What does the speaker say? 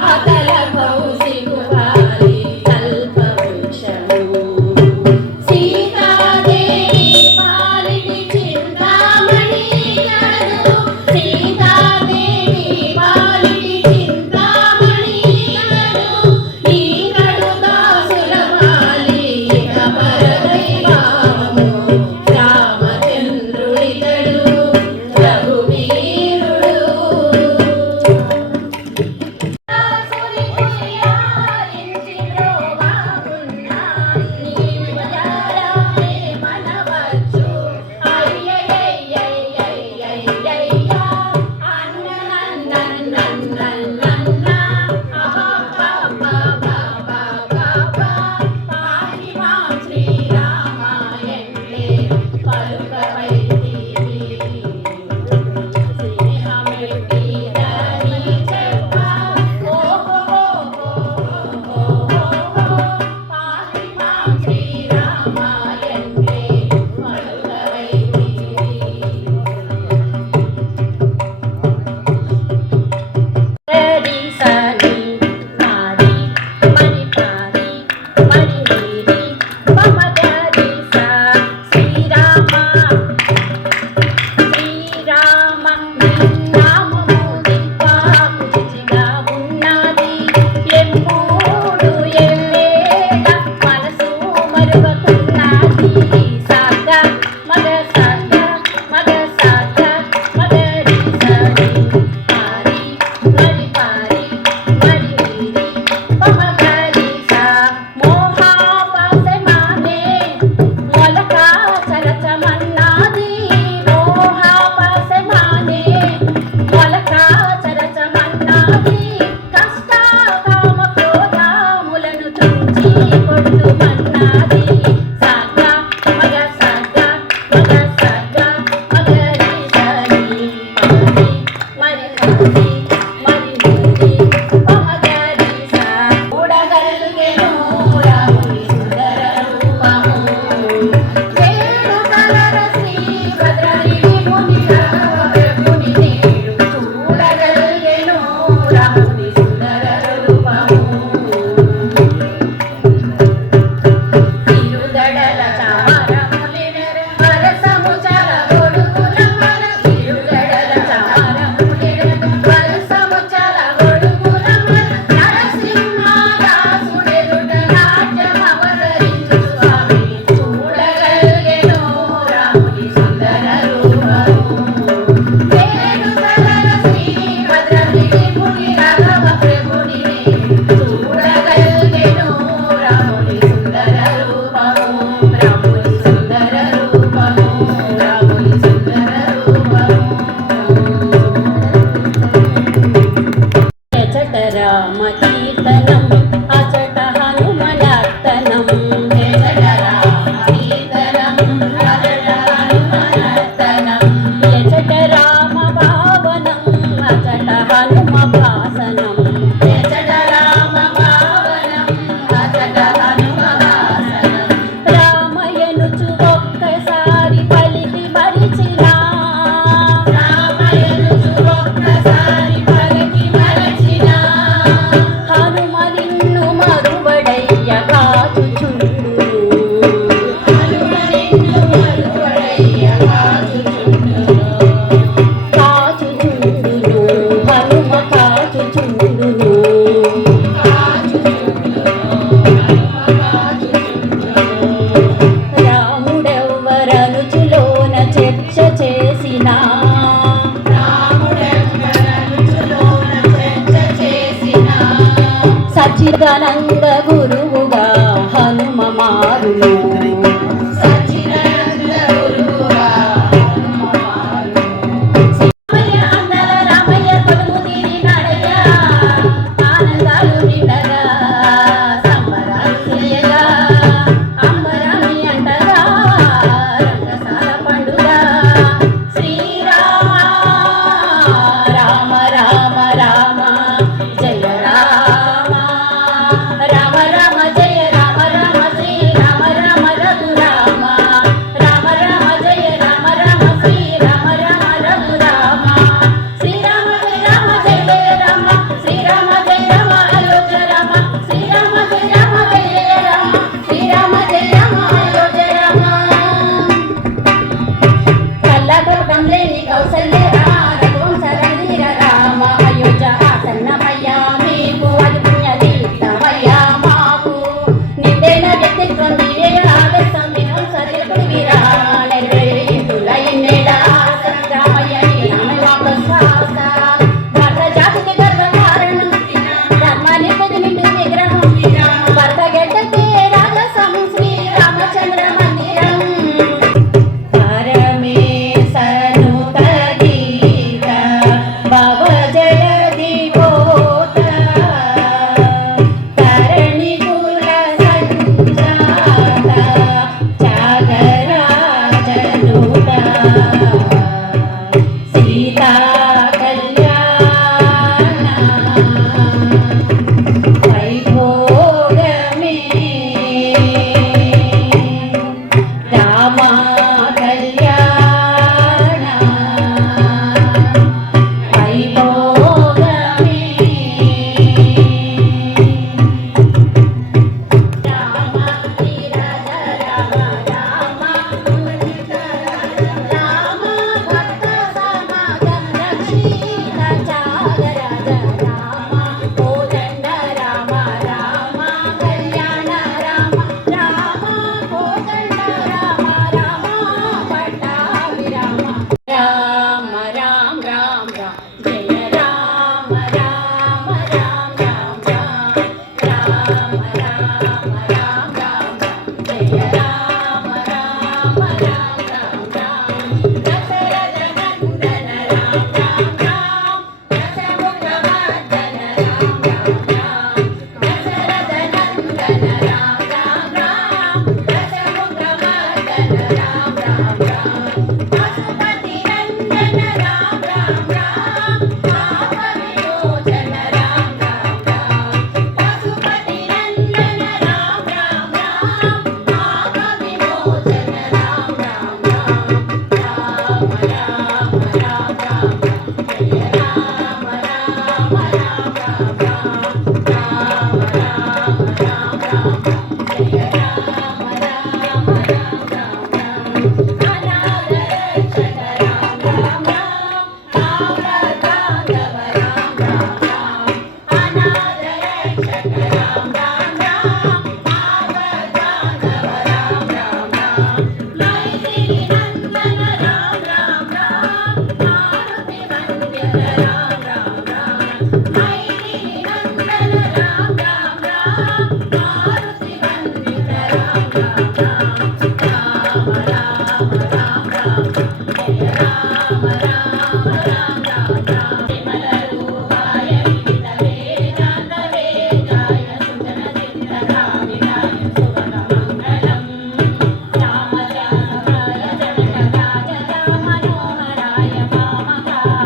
好在练走 ಆನಂದ Bye.